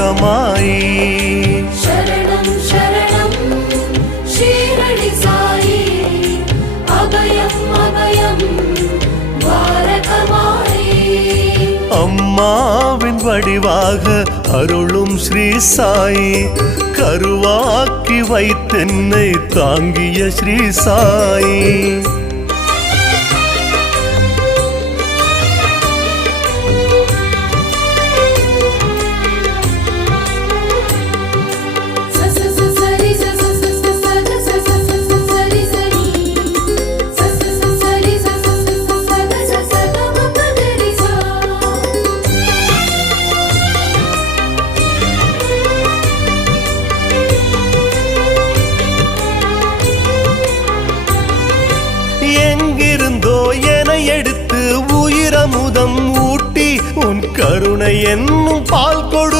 துவாரகமாயி. சரணம் சரணம் ஷீரடி சாயி, அபயம் அபயம் துவாரகமாயி. அம்மாவின் வடிவாக அருளும் ஸ்ரீ சாயி, கருவாக்கி வைத்தென்னை தாங்கிய ஸ்ரீ சாயி. எங்கிருந்தோ என எடுத்து உயிரமுதம் ஊட்டி உன் கருணை என்னும் பால் கொடு